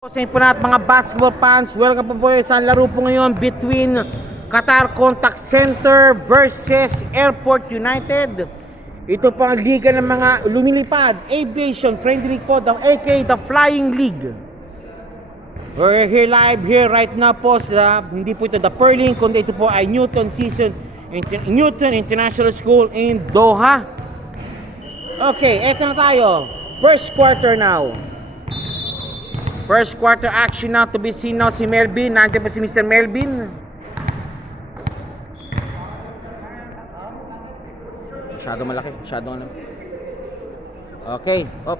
Sa inyo po natin mga basketball fans, welcome po po sa laro po ngayon between Qatar Contact Center versus Airport United. Ito po ang liga ng mga lumilipad, aviation friendly po, aka the Flying League. We're here live here right now po sa, hindi po ito the Pearling, kundi ito po ay Newton International School in Doha. Okay, eto na tayo. First quarter now. First quarter action now to be seen now si Melvin. Nandiyan pa si Mr. Melvin. Masyado malaki. Masyado ano. Okay. Op.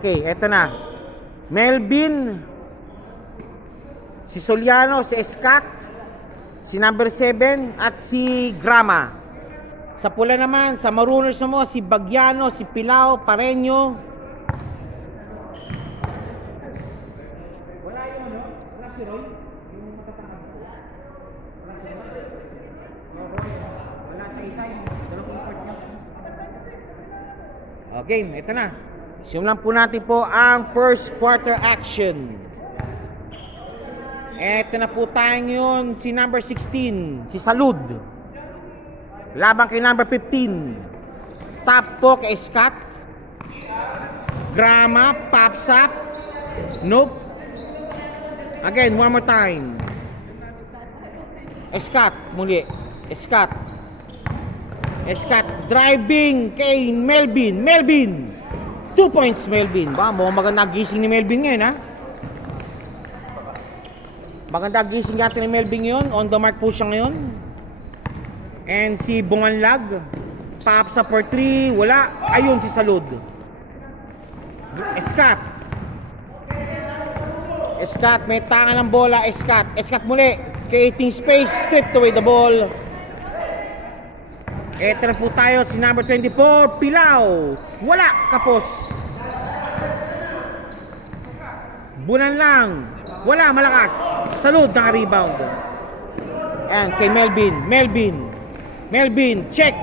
Okay, eto na. Melvin. Si Soliano, si Escat, si number 7 at si Grama. Sa pula naman, sa Marooners mo, si Bagiano, si Pilao, Pareño. Okay, ito na. Simulan po natin po ang first quarter action. Ito na po tayo ngayon, si number 16, si Salud. Laban kay number 15. Top po kay Scott. Grama, pops up. Nope. Again, one more time. Scott, muli. Scott. Scott driving kay Melvin. Melvin. 2 points Melvin. Ba, mukhang maganda gising ni Melvin ngayon, ha? Maganda gising natin ni Melvin ngayon. On the mark po siya ngayon. And si Bunganlag. Pops up for 3. Wala. Ayun si Salud. Scott. Scott, may tangan ng bola. Scott. Scott muli. Creating space. Stripped away the ball. Eto na po tayo, si number 24, Pilao. Wala, kapos. Bunan lang. Wala, malakas. Salud, naka-rebound. And kay Melvin. Melvin. Melvin, check.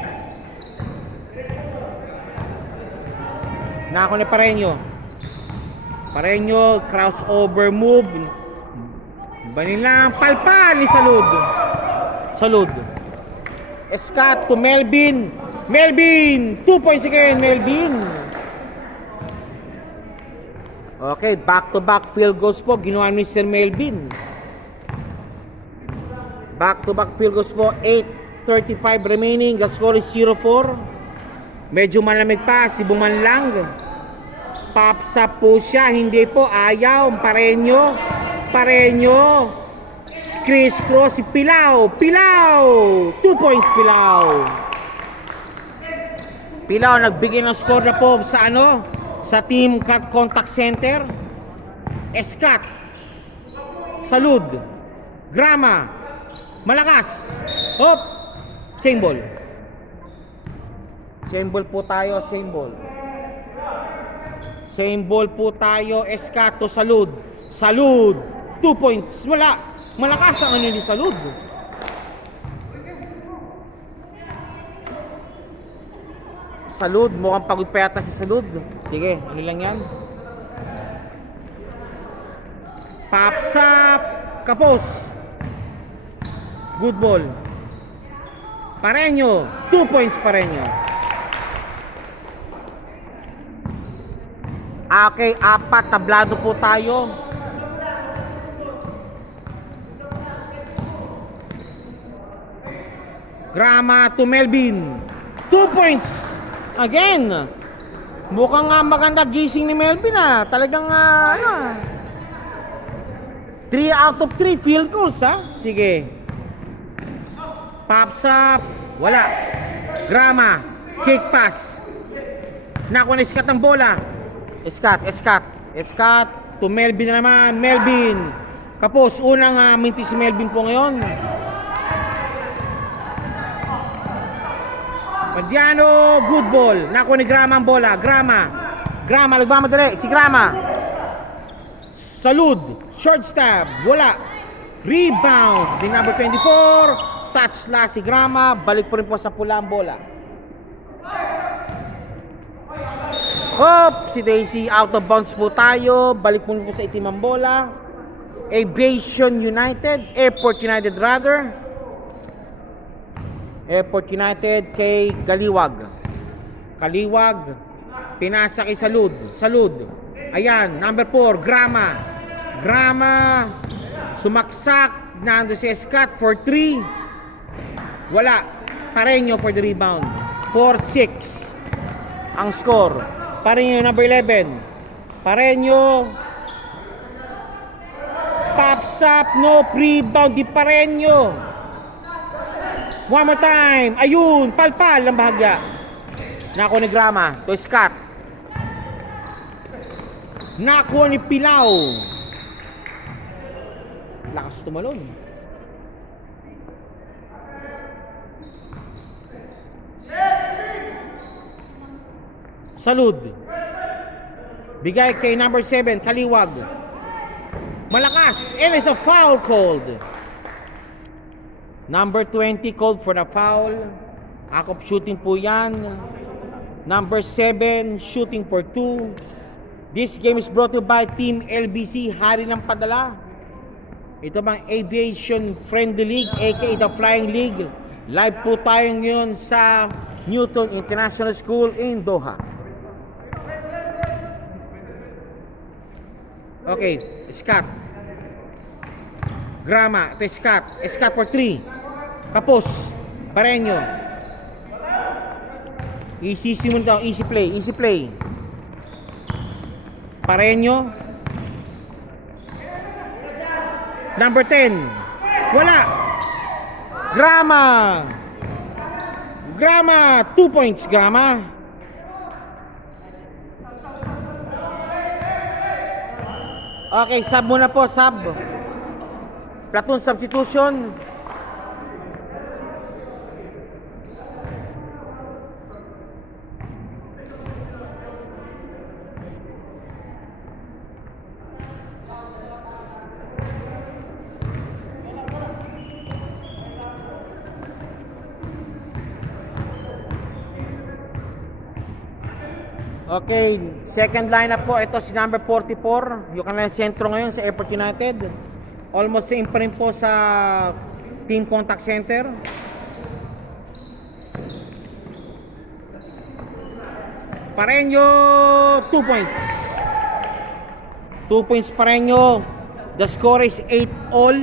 Nako ni Pareño. Pareño, crossover move. Banilang palpal ni Salud. Salud. Scott to Melvin. Melvin! 2 points again, Melvin. Okay, back-to-back field goals po. Ginawa ni Mr. Melvin. Back-to-back field goals po. 8:35 remaining. The score is 0-4. Medyo malamig pa. Si Bumanlang. Pops up po siya. Hindi po. Ayaw. Pareño. Pareño. Chris Cross, si Pilao. Pilao! 2 points Pilao. Pilao nagbigay ng score na po sa ano? Sa team contact center. Escat. Salud. Grama. Malakas. Hop. Same ball. Same ball po tayo. Same ball. Same ball po tayo. Escat to Salud. Salud. 2 points. Wala. Malakas ang ano ni Salud. Salud, mukhang pagod pa yata si Salud. Sige, ano lang yan. Pops up. Kapos. Good ball. Pareño. 2 points Pareño. Okay, 4. Tablado po tayo. Grama to Melvin. 2 points. Again. Mukhang maganda gising ni Melvin, ha. Talagang 3 out of 3 field goals, ha. Sige. Pops up. Wala. Grama. Kick pass. Nakuha na Scott ang bola. Scott. Scott to Melvin na naman. Melvin. Kapos. Unang minti si Melvin po ngayon. Padiano, good ball. Nakuha ni Grama ang bola. Grama, nagmamadali. Si Grama. Salud. Short stab. Wala. Rebound. Di number 24. Touch la si Grama. Balik po rin po sa pula ang bola. Hop! Si Daisy, out of bounds po tayo. Balik po sa itim ang bola. Aviation United, Airport United rather. Airport United kay Kaliwag. Kaliwag, pinasa kay Salud. Salud. Ayan, number 4, Grama. Grama, sumaksak. Nando si Scott for 3. Wala. Pareño for the rebound. 4-6 ang score. Pareño number 11. Pareño. Pops up, no rebound di Pareño. One more time. Ayun, palpal ang bahagya. Nakuha ni Grama to Scott. Nakuha ni Pilaw. Lakas tumalon. Salud. Bigay kay number 7, Kaliwag. Malakas. And it's a foul called. Number 20 called for the foul. Akop shooting po yan. Number 7 shooting for 2. This game is brought to you by Team LBC, Hari ng Padala. Ito bang Aviation Friendly League, aka the Flying League. Live po tayo ngayon sa Newton International School in Doha. Okay, Scott. Grama, ito Scott. Scott for 3. Kapos. Pareño. Easy mo daw, easy play, easy play. Pareño. Number 10. Wala. Grama. Grama, 2 points Grama. Okay, sub muna po, sub. Platoon substitution. Okay, second lineup po. Ito si number 44. Yung kanilang sentro ngayon sa Airport United. Almost same pa rin po sa Team Contact Center. Pareño, 2 points. 2 points Pareño. The score is 8-all.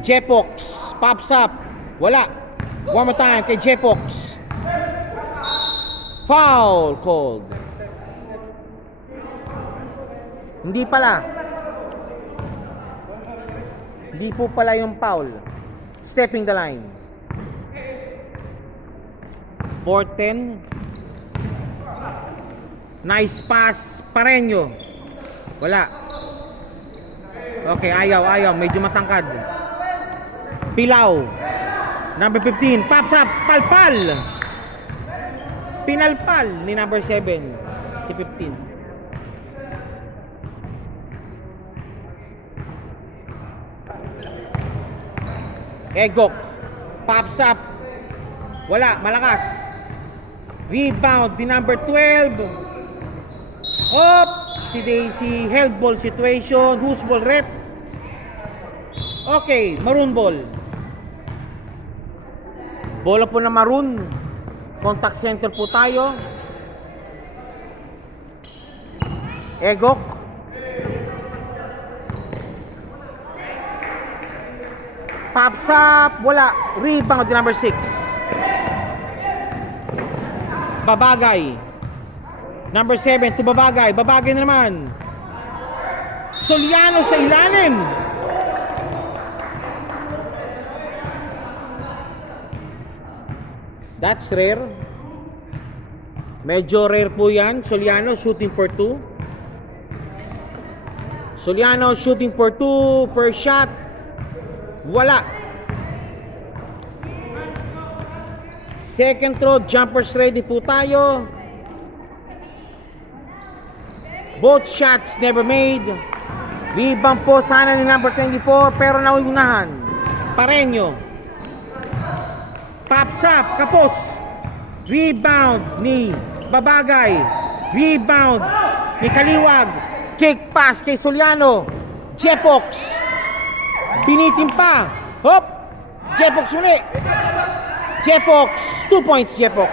Jepox, pops up. Wala. One more time kay Jepox. Foul called. Hindi pala. Hindi po pala yung foul. Stepping the line. 4-10. Nice pass. Pareño. Wala. Okay, ayaw. Medyo matangkad. Pilaw. Number 15, pops up, palpal. Pinalpal ni number 7, si 15. Egok, pops up. Wala, malakas. Rebound ni number 12. Hop, si Daisy, held ball situation. Who's ball rep? Okay, maroon ball. Bola po na maroon. Contact center po tayo. Egok. Pops up. Wala. Rebound di number 6. Babagay. Number 7 to Babagay. Babagay na naman. Soliano sa ilalim. That's rare. Medyo rare po yan. Soliano shooting for 2. Soliano shooting for 2. First shot. Wala. Second throw. Jumpers ready po tayo. Both shots never made. Rebound po sana ni number 24 pero nauunahan. Pareño. Pops up, kapos. Rebound ni Babagay. Rebound ni Kaliwag. Kick pass kay Soliano. Jepox. Binitin pa. Hop. Jepox muli. Jepox. 2 points Jepox.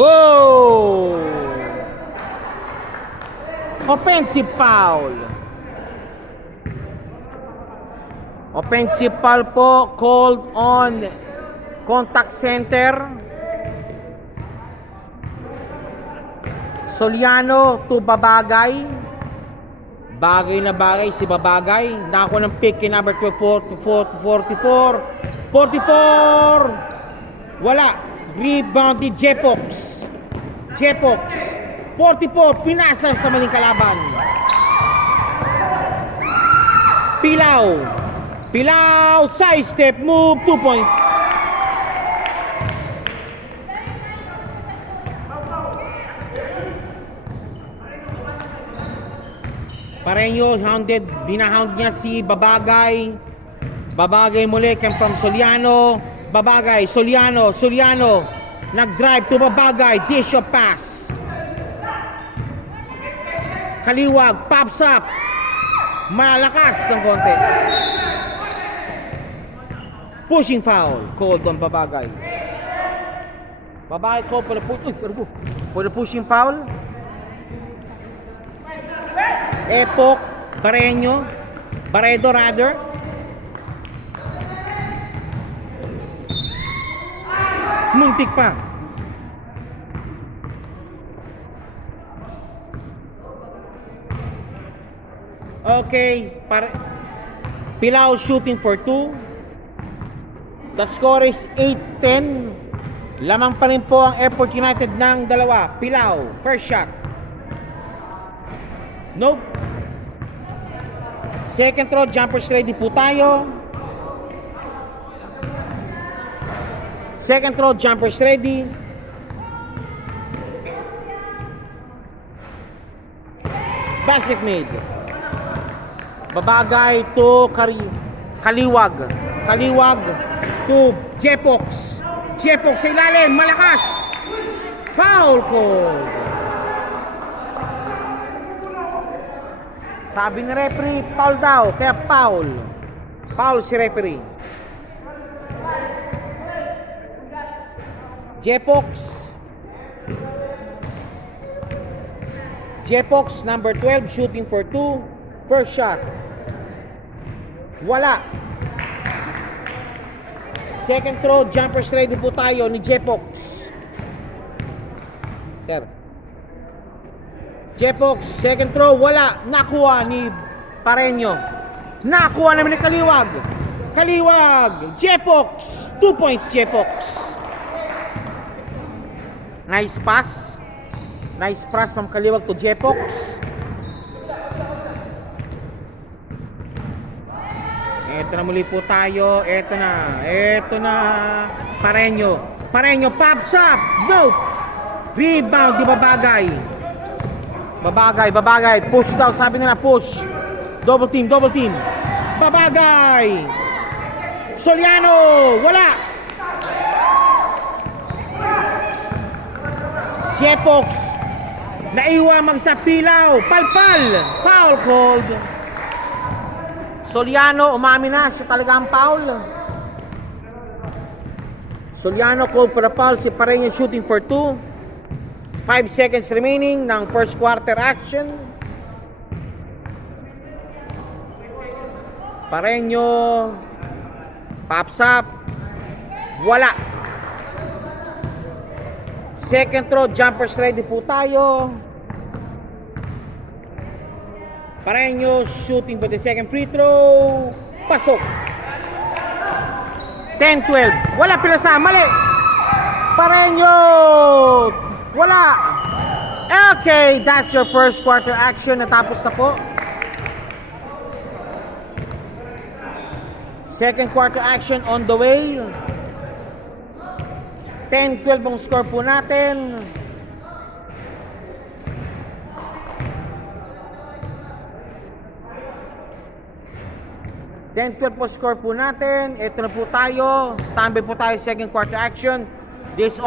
Whoa! Offensive foul. Offensive foul po called on contact center. Soliano to Babagay. Bagay na bagay si Babagay. Nako ng pick kay number 12, 44. Wala. Rebound ni Jepox. 44. Pinasa sa maling kalaban. Pilaw. Side step move. 2 points. Pareño hounded. Binahound niya si Babagay. Babagay muli kay from Soliano. Babagay, Soliano. Nag-drive to Babagay. Dish of pass. Kaliwag, pops up. Malakas ng konti. Pushing foul. Called on Babagay. Babagay called for the pushing foul. Epok, Baredo rather. Muntik pa. Okay, Pilaw shooting for 2. The score is 8-10. Lamang pa rin po ang Airport United ng dalawa. Pilaw, first shot. Nope. Second throw, jumpers ready po tayo. Second throw, jumpers ready. Basket made. Babagay to Kaliwag to Jepox sa ilalim, malakas. Foul call. Sabi ni referee, foul daw, kaya foul si referee. Jepox number 12 shooting for 2. First shot. Wala. Second throw, jumpers ready po tayo ni Jepox. Sir. Jepox, second throw, wala. Nakuha ni Pareño. Nakuha naman ni Kaliwag. Jepox. 2 points Jepox. Nice pass from Kaliwag to Jepox. Eto na muli po tayo. Eto na. Pareño, pops up. Nope. Rebound di Babagay. Push daw, sabi nila push. Double team. Babagay. Soliano, wala. Jepox. Naiwa magsapilaw. Palpal. Foul called. Soliano, umami na. Siya talaga ang foul. Soliano called for the foul. Si Pareño shooting for 2. 5 seconds remaining ng first quarter action. Pareño. Pops up. Wala. Second throw, jumpers ready po tayo. Pareño shooting for the second free throw. Pasok. 10-12. Wala pilasa. Mali. Pareño. Wala. Okay, that's your first quarter action. Natapos na po. Second quarter action on the way. 10-12 ang score po natin. 10-12 po score po natin. Ito na po tayo. Standby po tayo second quarter action. This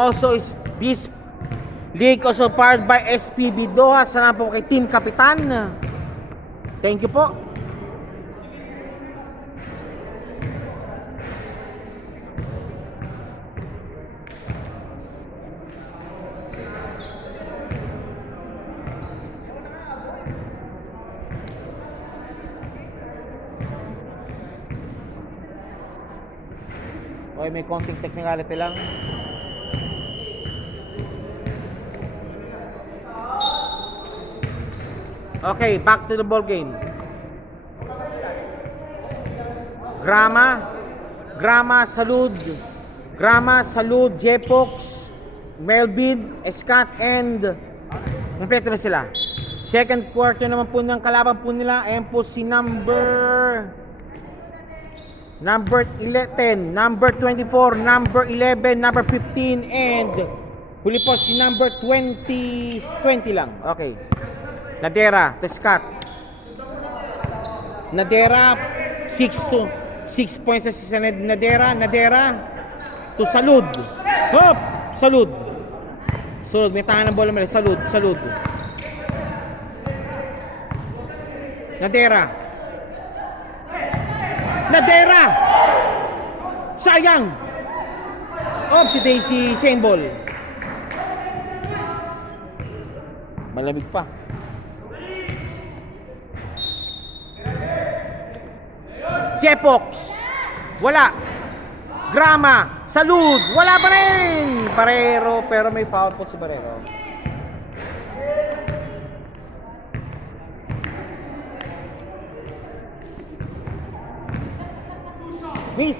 league also powered by SPB Doha. Salamat po kay Team Kapitan. Thank you po. Okay, may konting technicality lang. Okay, back to the ball game. Grama, Salud, Jepox, Melvin, Scott, and kompleto na sila. Second quarter naman po ng kalaban po nila. Ayan po si number 10, number 24, number 11, number 15, and huli po si number 20 lang. Okay. Nadera, Tescat. Nadera, 6 points na si Nadera to Salud. Hop! Salud, may tangan ng bola mali. Salud. Nadera. Sayang. Si Daisy same ball. Malamig pa. Jepox. Wala. Grama. Salud. Wala pa rin. Barrero. Pero may foul po si Barrero. Miss,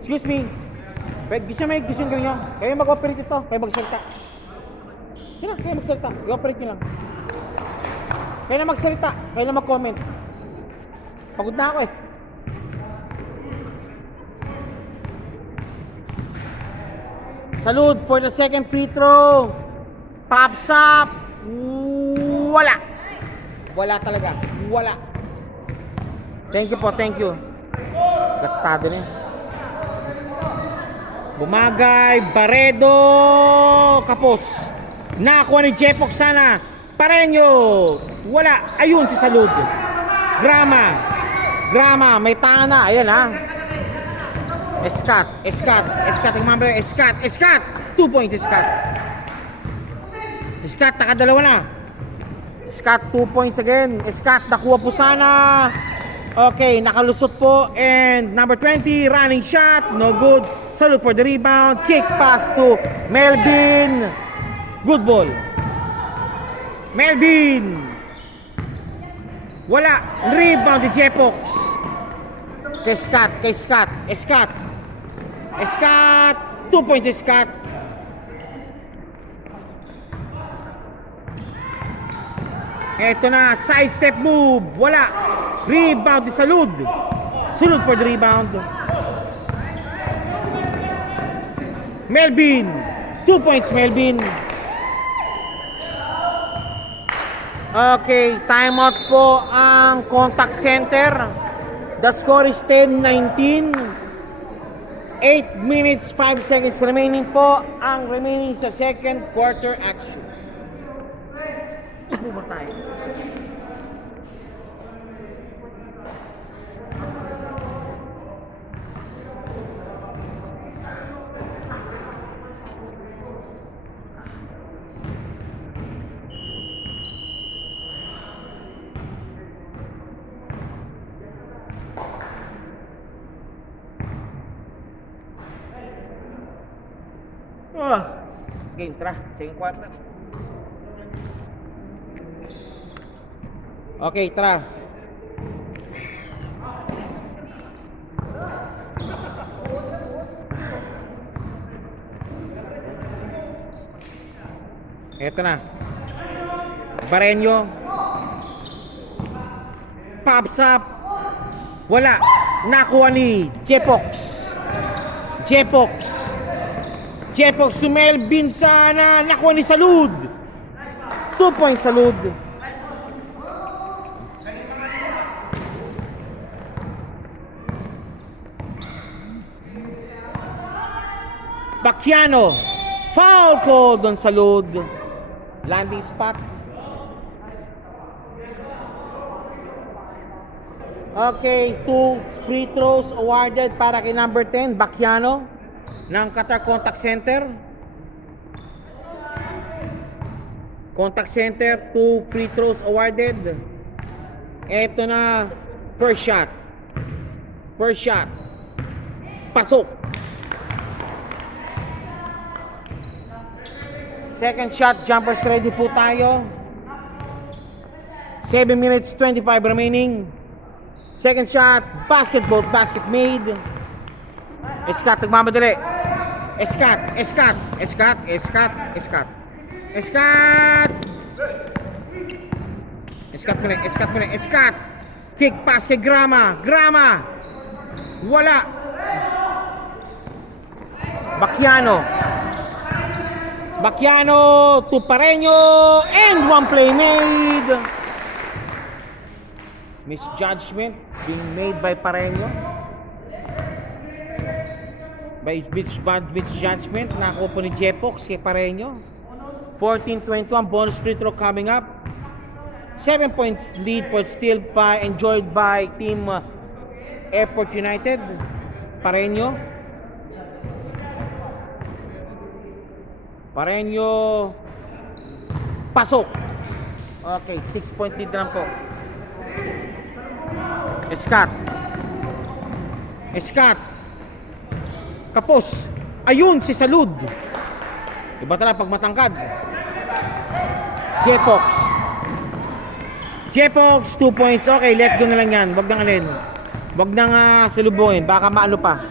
excuse me. Gusto nyo gawin nyo? Kayo mag-operate ito. Kayo magsalita. Kayo magsalita. I-operate nyo lang. Kayo na magsalita. Kayo na mag-comment. Pagod na ako eh. Salud for the second free throw. Pops up. Wala. Wala talaga. Wala. Thank you po, thank you. Gastado na yun. Bumagay, Baredo, Kapos. Nakakuha ni Jepox sana. Pareño. Wala. Ayun si Salud. Grama, may tanga na. Ayan ha. Escat. Ang member, Escat. 2 points, Escat. Nakadalawa na. Escat, 2 points again. Escat, nakuha po sana. Okay, nakalusot po. And number 20, running shot. No good. Salute for the rebound. Kick pass to Melvin. Good ball. Melvin. Wala. Rebound ni Jepox. Kay Scott. 2 points Scott. Eto na. Side step move. Wala. Rebound ni Salud. Salud for the rebound. Melvin. 2 points Melvin. Okay, timeout po ang contact center. The score is 10-19. 8 minutes 5 seconds remaining po ang remaining sa second quarter action. Ito ba tayo? Game tra, second quarter. Okay, tra. Eto na. Bareño. Pops up. Wala. Nakuha ni Jepox. Jepox to Melvin sana. Nakuha ni Salud. 2 points Salud. Bacchiano. Foul call doon sa Salud. Landing spot. Okay, 2 free throws awarded para kay number 10, Bacchiano ng Qatar Contact Center. Contact Center, 2 free throws awarded. Eto na, first shot. First shot. Pasok. Second shot, jumpers ready po tayo. 7 minutes, 25 remaining. Second shot, basket made. Escat, nagmamadali. Escat. Kick pass kay Grama. Wala. Bacchiano to Pareño. And one play made. Misjudgment being made by Pareño. By misjudgment, nakuha po ni Jepox kay Pareño. 14-21, bonus free throw coming up. 7 points lead for steal by enjoyed by team Airport United. Pareño. Pasok. Okay, 6-point lead lang po. Escat. Kapos. Ayun si Salud. Iba talaga pag matangkad. Jepox 2 points. Okay, let go na lang yan. Wag nang alin. Wag nang salubungin. Baka maano pa.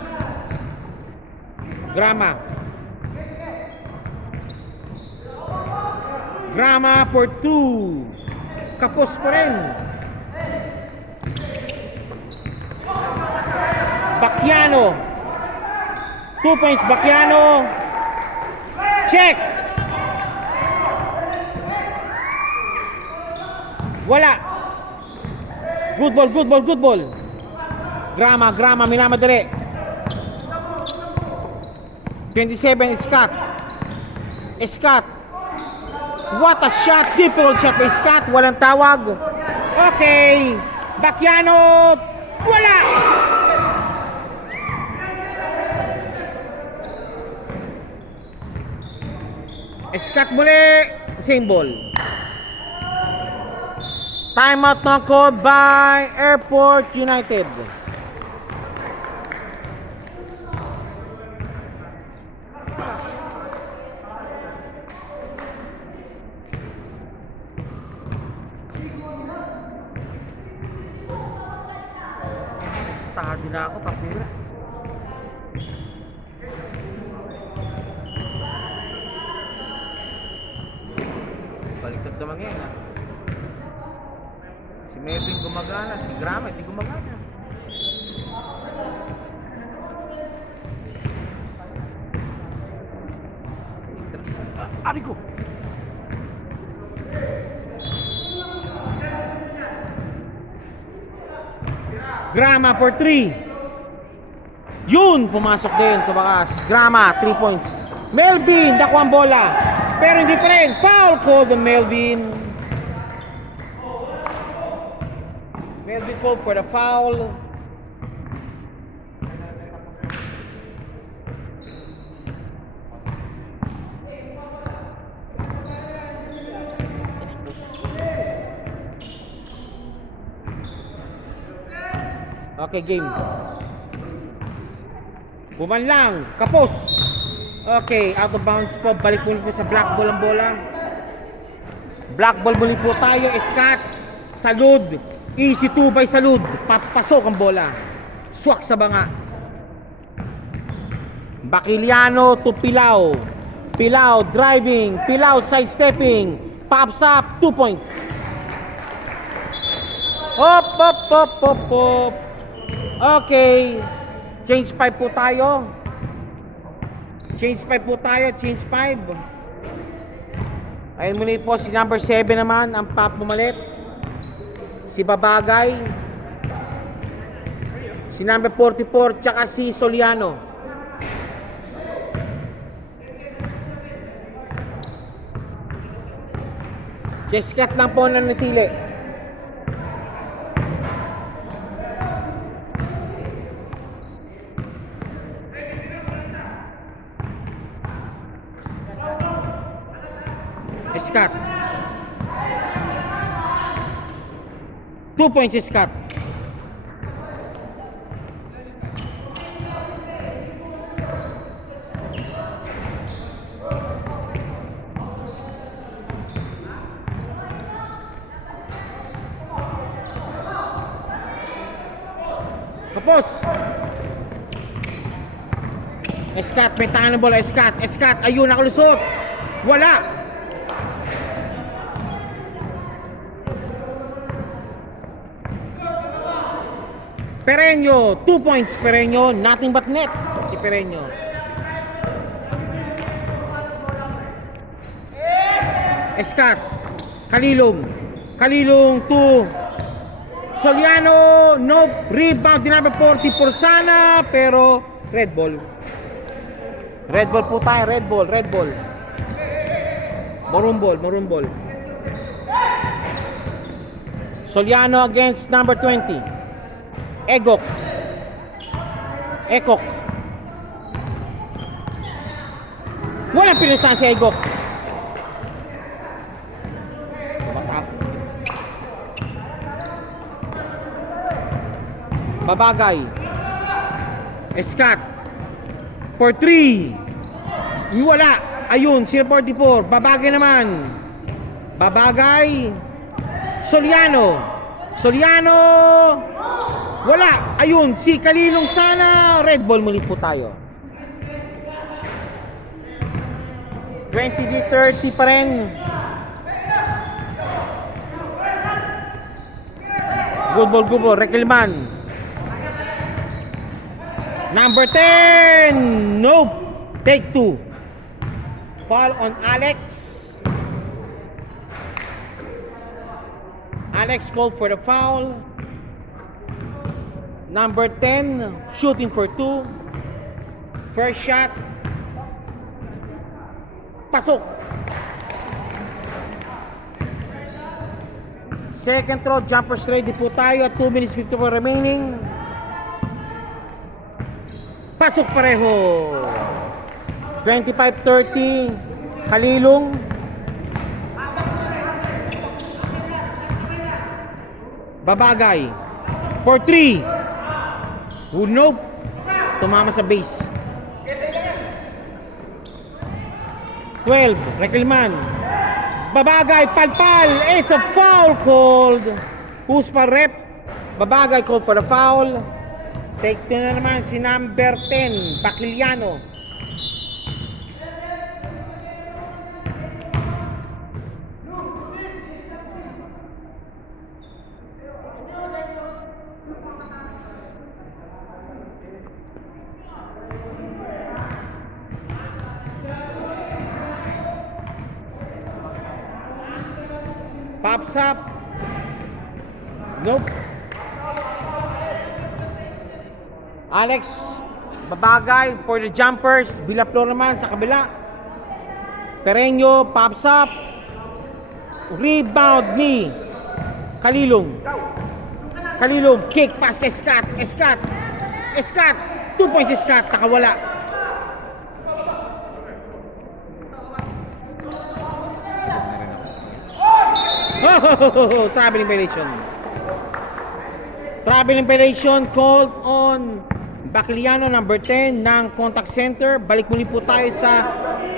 Grama for 2. Kapos pa rin. Bacchiano. 2 points, Bacchiano. Check. Wala. Good ball. Grama, minamadali. 27, Escat. What a shot. Difficult shot by Escat. Walang tawag. Okay. Bacchiano. Wala. Escat muli. Same ball. Timeout na called by Airport United. Study na ako, papira. Baliktad naman ngayon, ha? Si Melvin gumagana, si Grama hindi gumagana. Ari ko! Grama for 3. Yun, pumasok din sa bakas. Grama, 3 points. Melvin, nakuha ang bola. Pero hindi pa rin. Foul called on Melvin. Melvin called for the foul. Okay, game. Bumanlang, kapos. Okay, out of bounds po. Balik muli po sa black ball ang bola. Black ball muli po tayo. Escat, Salud. Easy 2 by Salud. Papasok ang bola. Swak sa banga. Bakiliano to Pilao. Pilao driving. Pilao sidestepping. Pops up. 2 points. Hop. Okay. Change 5 po tayo. Change 5. Ayun muli po si number 7 naman. Ang pop pumalit. Si Babagay. Si number 44 tsaka si Soliano. Escat lang po na natili. Escat. 2 points Escat. Kapos. Escat, may tangan ng bola. Escat, Escat, ayun, nakalusot. Wala. Pereño, 2 points Pereño, nothing but net si Pereño. Escat, Kalilong, Kalilong to Soliano, no rebound, dinaba 40 por sana, pero red ball. Red ball po tayo, red ball, red ball. Maroon ball, maroon ball. Soliano against number 20. Egok. Ekok. Walang pilisan si Egok. Babagay. Escat. For 3. Wala. Ayun, 44. Babagay naman. Babagay. Soliano. Soliano. Wala. Ayun, si Kalilong sana. Red ball muli po tayo. 20-30 pa rin. Good ball, good ball. Rekelman. Number 10. Nope. Take 2. Foul on Alex. Alex called for the foul. Number 10, shooting for 2. First shot. Pasok. Second throw, jumper ready po tayo at 2 minutes 54 remaining. Pasok pareho. 25-30. Kalilong. Babagay. For 3. Nope. Tumama sa base. 12. Rekelman. Babagay. Palpal. It's a foul called. Who's pa rep? Babagay called for the foul. Take 2 na naman si number 10. Bakiliano. Pops up. Nope. Alex, babagay for the jumpers. Bilaplo naman sa kabila. Pereño, pops up. Rebound ni Kalilong. Kalilong, kick pass kay Escat. Escat. Escat. 2 points Escat. Nakawala. Oh, traveling violation. Traveling violation called on Bakiliano, number 10 ng contact center. Balik muli po tayo sa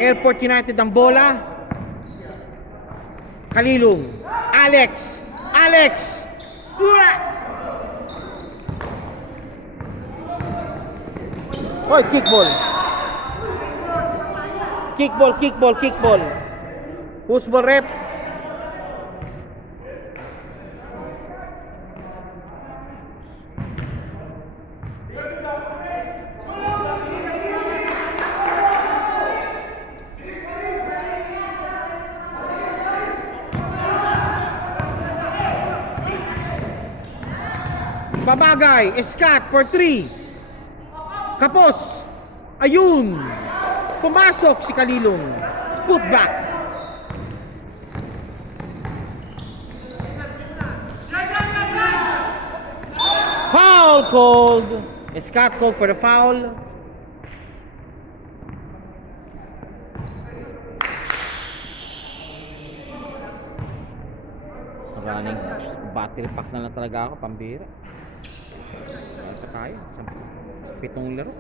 Airport United ang bola. Kalilong. Alex. Alex. Oy, kickball. Kickball, kickball, kickball. Who's ball rep? Babagay, Escat for 3. Kapos. Ayun. Pumasok si Kalilong. Put back. Foul called. Scott called for the foul. Running battery pack na lang talaga ako, pambira. Ito kaya, 7 laro.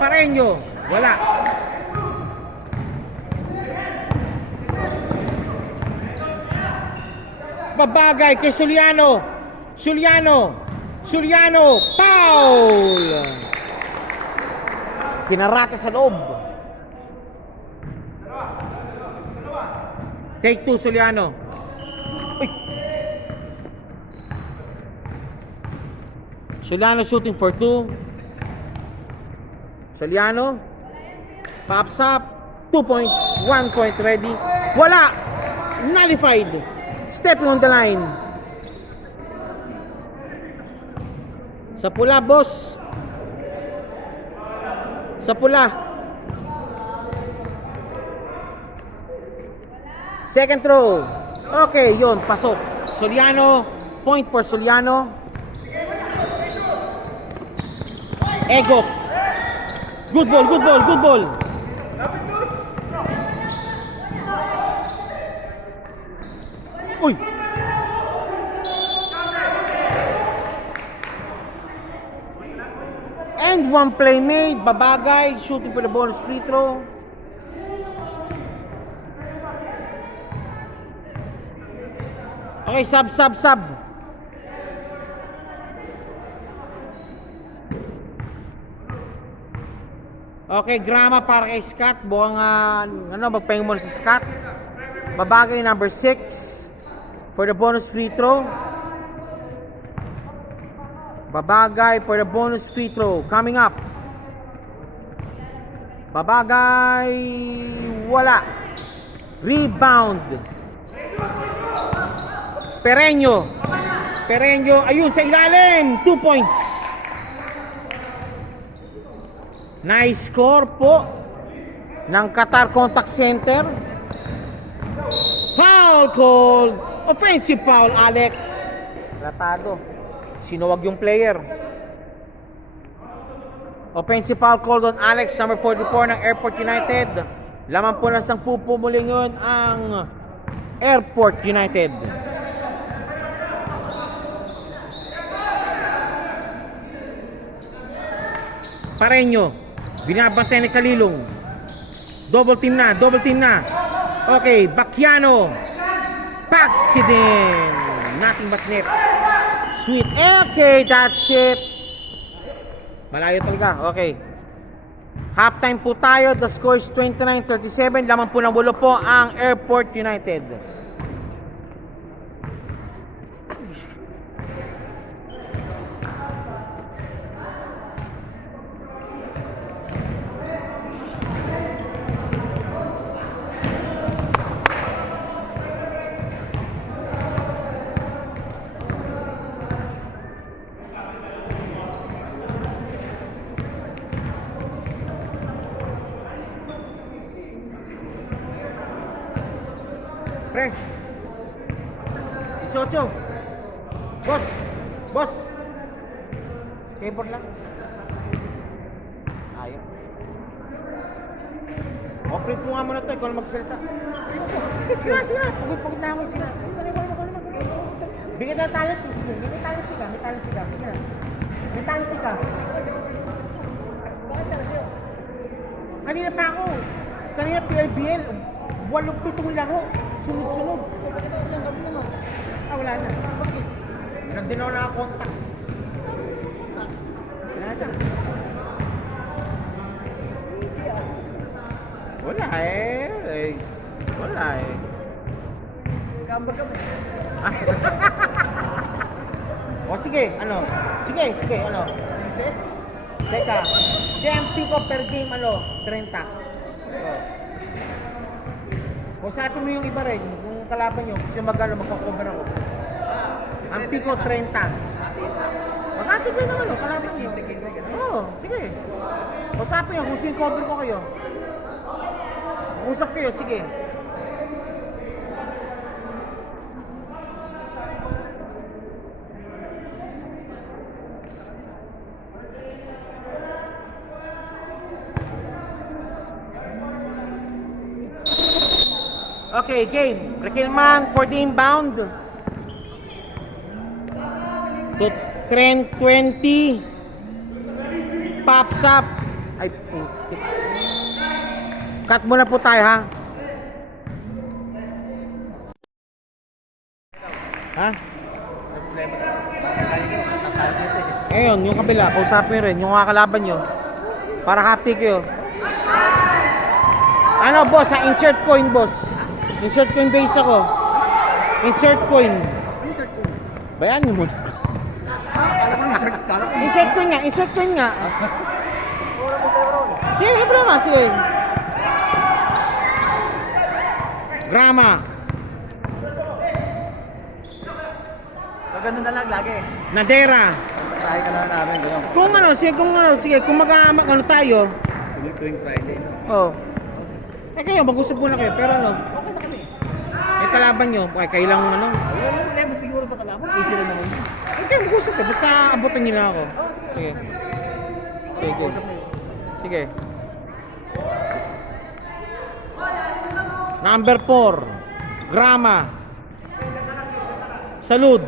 Pareño, wala. Babagay kay Suliano. Suliano, foul! Kinarate sa loob. Take 2, Suliano. Uy. Suliano shooting for 2. Suliano pops up. 2 points, 1 point ready. Wala! Nullified. Stepping on the line. Sa pula, boss. Sa pula. Second throw. Okay, yun, pasok. Suliano, point for Suliano. Ego. Good ball. Uy. And one play made. Babagay, shooting for the bonus free throw. Okay, sub. Okay, grama para kay Scott. Buwang, magpahinga muna si Scott. Babagay number 6 for the bonus free throw. Babagay for the bonus free throw. Coming up. Babagay, wala. Rebound. Pereño, ayun sa ilalim. 2 points. Nice score po ng Qatar Contact Center. Foul called. Offensive foul, Alex. Tratado. Sinuwag yung player. Offensive foul called on Alex, number 44 ng Airport United. Laman po na sang pupumuling yun ang Airport United. Pareño, binabantay ni Kalilong. Double team na. Okay, Bacchiano. Accident. Nothing but net. Sweet. Okay, that's it. Malayo talaga. Okay. Halftime po tayo. The score is 29-37. Laman po ng bulo po ang Airport United. Pre, 18. Boss. Keyboard lang. Ayaw. Operate mo nga muna ito, ikaw na magsalita. Sige. Pagod na ako. Sige. Bigyan na talent. May talent ka. Kanina pa ako. Kanina PLBL. 8-7 laro. Sunod. Wala na. Nagdinaw na ako contact. Wala eh. Kambag ka ba? O sige, ano? Teka. DMP ko per game, 30. Kung sa atin mo yung iba rin, kung kalaban nyo, kasi magkakover ako. Ang pico 30. Magkati ko naman, kalaban nyo. Oo, sige. Usapin nyo, kung sino cover ko kayo. Usap kayo, sige. Okay, game. Rekilman for the inbound. To trend 20. Pops up. Ay, cut muna po tayo, ha? Ha? Ayun, yung kabila, kausapin rin, yung mga kalaban nyo. Para happy kayo. Ano, boss, ha? Insert coin, boss. Insert coin base ako. Insert coin. Bayan nyo muna. Insert coin nga, insert coin nga. Sige, problema, sige. Grama. So, ganun na lang lagi. Nadera. Try ka na namin, gano'n. Sige, kung ano tayo. Tuwing Friday. Oh. Eh kayo, mag-usap muna kayo, pero ano, Okay na kami. eh kalaban nyo, kayo lang ano. Wala naman problema siguro sa kalaban. Easy lang naman. Eh kayo, mag-usap kayo, basta abutan nyo na ako. Sige. Sige. Sige. Number 4, Grama. Salud.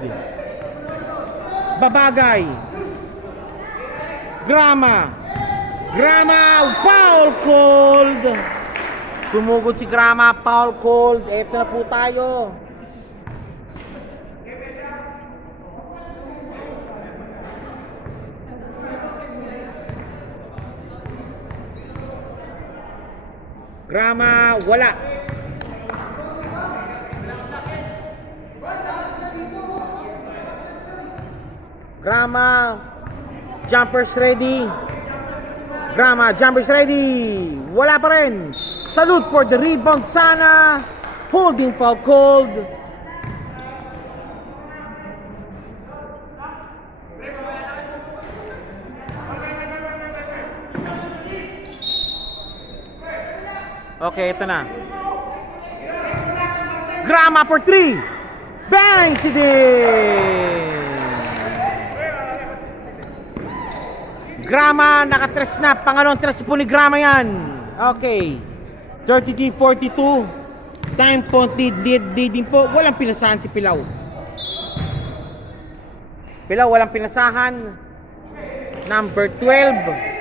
Babagay. Grama. Foul called. Sumugod si Grama, foul called. Eto na po tayo. Grama, wala. Grama, jumpers ready. Grama, jumpers ready. Wala pa rin. Salute for the rebound sana. Holding foul called. Okay, ito na. Grama for 3. Bang! Si din. Grama, nakatres na. Pangalawang tres po ni Grama yan. Okay. 33-42. Time point leading po. Walang pinasahan si Pilaw. Pilaw, walang pinasahan. Number 12.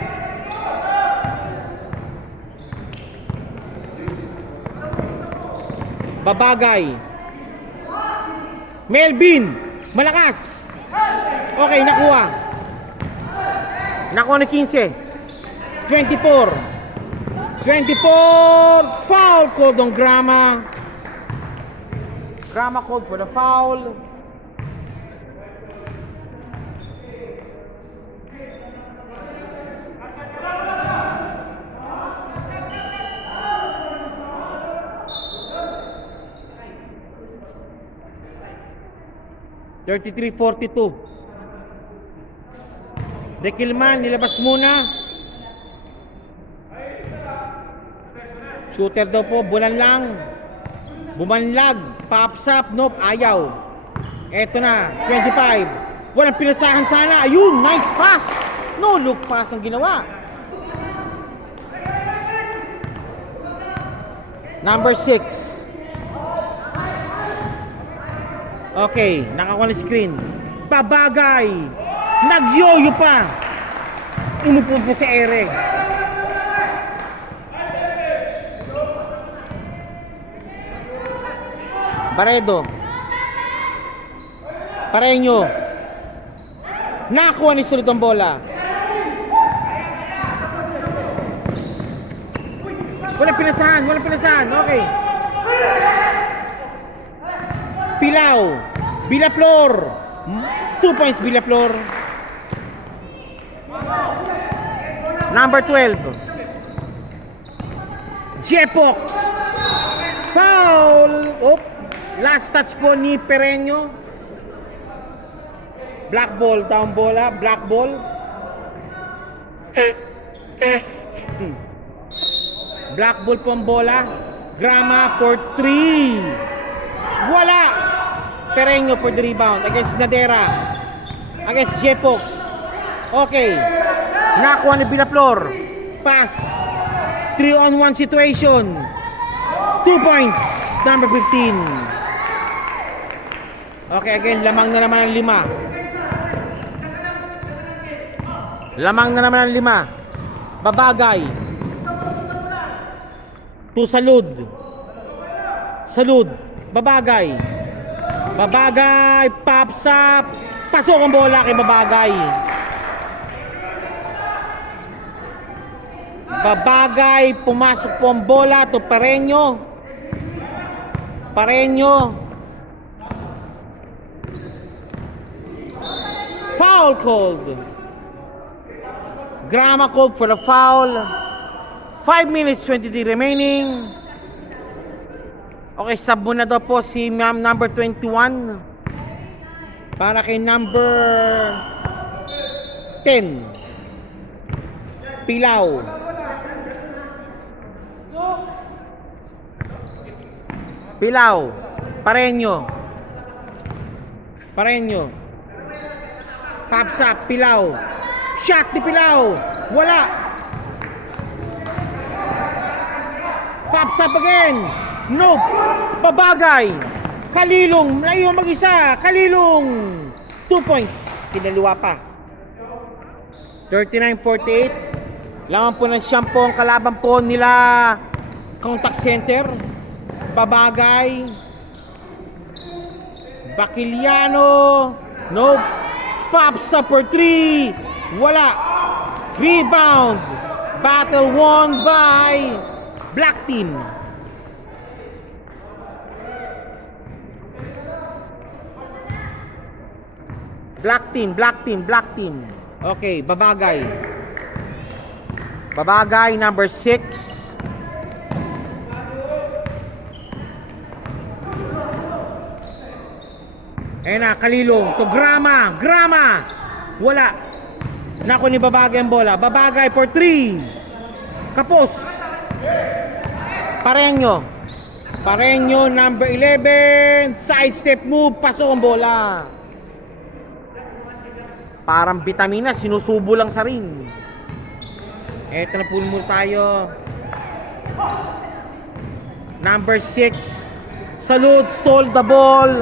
Babagay. Melvin, malakas. Okay, nakuha. Nakuha na 15. 24. Foul called on Grama. Grama called for the foul. (33-42). Rekilman, nilabas muna. Shooter daw po, bulan lang. Bumanlag, pops up, nope, ayaw. Eto na, 25. Walang pinasahan sana. Ayun, nice pass. No look pass ang ginawa. Number 6. Okay, nakakuha ng screen. Babagay. Nagyoyo pa. Umupo po sa ere. Baredo. Pareño. Nakakuha ni Sulod ang bola. Walang pinasahan. Okay. Pilaw. Villaflor. 2 points Villaflor. Number 12. Jepox. Foul. Last touch po ni Pereño. Black ball, down bola, black ball. Black ball po ang bola. Grama for 3. Wala. Pereño for the rebound against Nadera. Against Jepox. Okay. Nakuha ni Villaflor. Pass. 3-on-1 situation. 2 2 points, number 15. Okay, again, lamang na naman ang 5. Lamang na naman ang 5. Babagay. To Salud. Salud. Babagay. Babagay. Pops up. Pasok ang bola kay Babagay. Babagay. Pumasok po ang bola to Pareño. Pareño. Foul called. Grama called for the foul. 5 minutes 23 remaining. Okay, sub muna daw po si ma'am number 21 para kay number 10 Pilaw. Pilaw. Pareño. Pareño. Pops up, Pilaw. Shot ni Pilaw. Wala. Pops up again. Nope. Babagay. Kalilong. Malayo mag-isa. Kalilong. 2 points. Kinaliwa pa. 39-48. Laman po ng shampoo ang kalaban po nila contact center. Babagay. Bakiliano. Nope. Pops up for 3. Wala. Rebound. Battle won by Black Team. Black Team, Black Team, Black Team. Okay, Babagay. Babagay, number 6. Ayan na, Kalilong. To Grama. Grama. Wala. Nako ni Babagay ang bola. Babagay for 3. Kapos. Pareño. Pareño, number 11. Side step move. Pasok ang bola. Parang vitamina. Sinusubo lang sa ring. Eto na po muna tayo. Number 6. Salud. Stole the ball.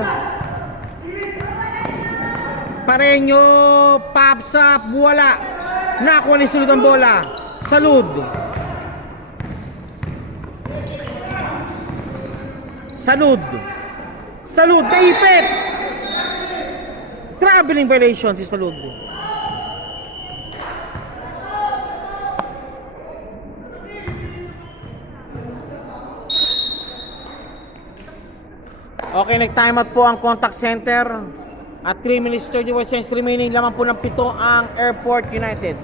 Pareño, pops up, wala. Nakuha ni Salud ang bola. Salud. Salud. Salud, naipit. Traveling violation si Salud. Okay, nag-time out po ang contact center. At 3 minutes 31 seconds remaining. Laman po ng 7 ang Airport United.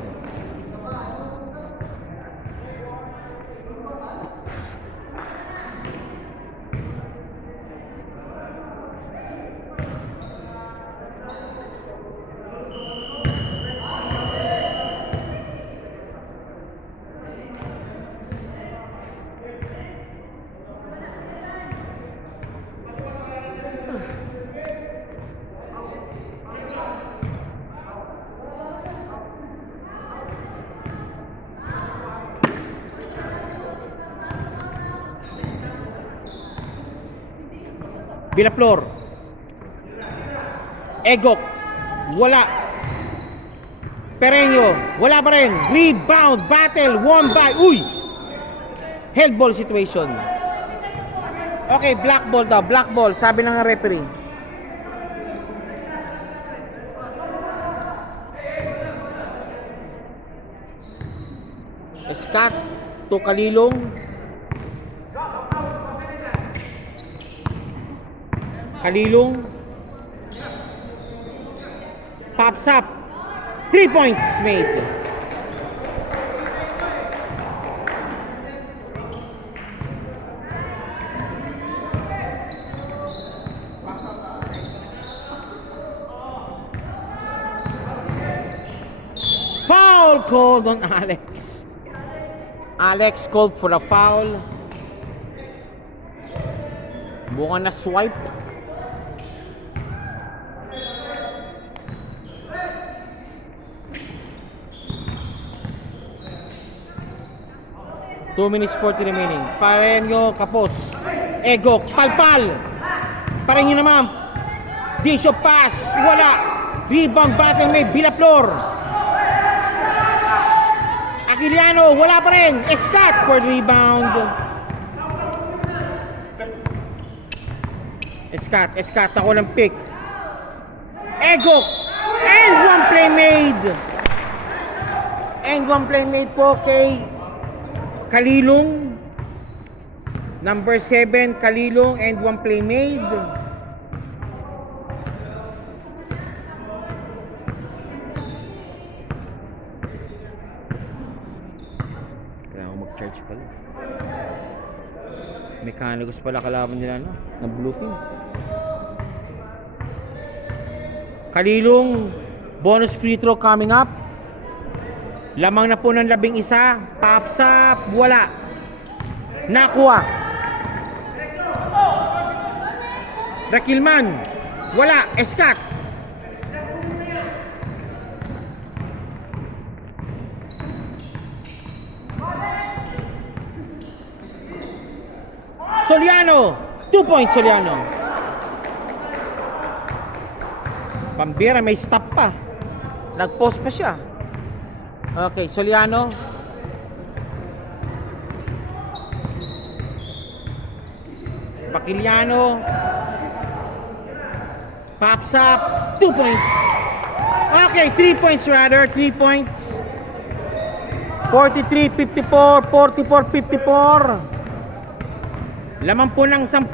Villaflor. Egok. Wala. Pareño. Wala pa rin. Rebound. Battle. Won by. Uy! Held ball situation. Okay, black ball daw. Black ball. Sabi ng referee. Scott to Kalilong. Kalilong. Pops up. 3 points made. Foul called on Alex. Alex called for a foul. Mukhang na swipe. 2 minutes 40 remaining. Pareño, Kapos. Ego, Palpal. Pareño naman. Disho pass. Wala. Rebound battle may Villaflor. Aquiliano, wala pa rin. Escat for the rebound. Escat, ako ng pick. Ego. And one play made. And one play made po kay Kalilong. Number 7, Kalilong, and one play made. Kailangan ko mag-charge pala. Mechanicus pala kalaban nila, no? Na blue team. Kalilong, bonus free throw coming up. Lamang na po ng 11. Papsap, wala. Nakuha. Rakilman, wala. Escat. Soliano, 2 points Soliano. Pambira, may stop pa. Nag-post pa siya. Okay, Soliano. Bakiliano. Pops up. 2 points. Okay, 3 points rather. 3 points. 43-54. 44-54. Lamang po ng 10.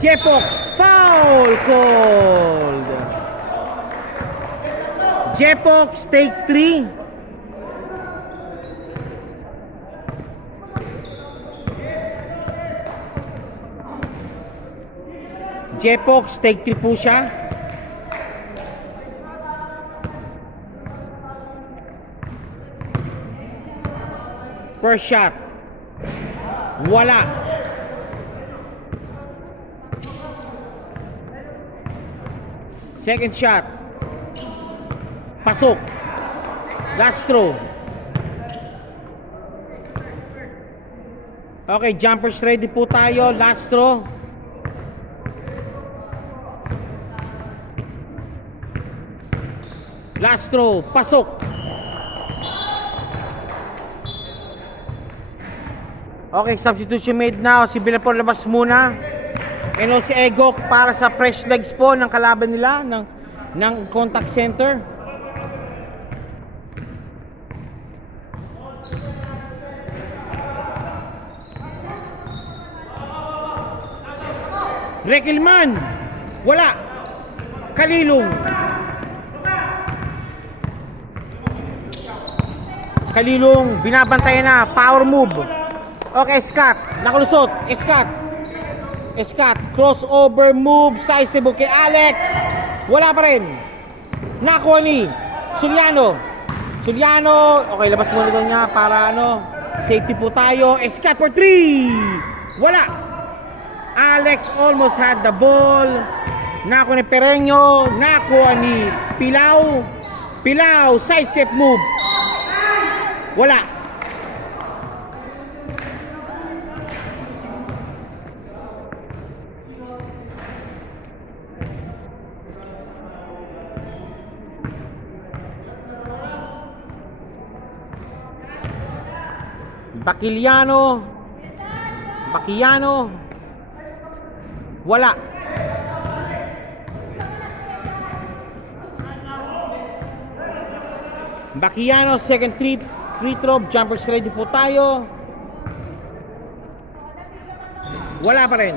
Jepox. Foul called. Jepox take 3. Jepox take 3 po siya. First shot. Wala. Second shot. Pasok. Last throw. Okay, jumpers ready po tayo. Last throw. Last throw. Pasok. Okay, substitution made now. Si Villaflor labas muna. And si Egok para sa fresh legs po ng kalaban nila ng contact center. Rekilman, wala. Kalilong. Kalilong, binabantayan na. Power move. Okay, Scott. Nakalusot. Scott. Crossover move. Sizable kay Alex. Wala pa rin. Nakuha ni Soliano. Okay, labas mo nito niya para safety po tayo. Scott for 3. Wala. Alex almost had the ball. Nakuha ni Pareño. Nakuha ni Pilao. Side step move. Wala. Bakiliano. Wala. Bakiliano, second free throw. Jumpers ready po tayo. Wala pa rin.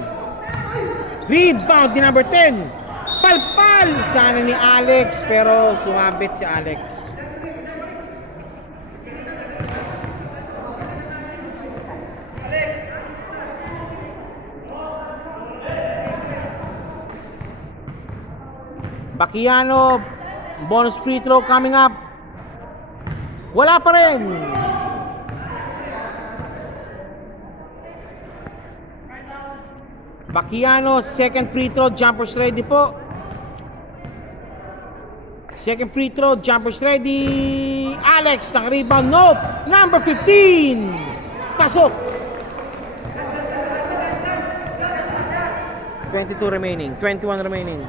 Rebound ni number 10. Palpal sana ni Alex, pero sumabit si Alex. Bakiliano, bonus free throw coming up. Wala pa rin. Bakiliano, second free throw, jumpers ready po. Second free throw, jumpers ready. Alex, naka-rebound, nope. Number 15. Pasok! 22 remaining, 21 remaining.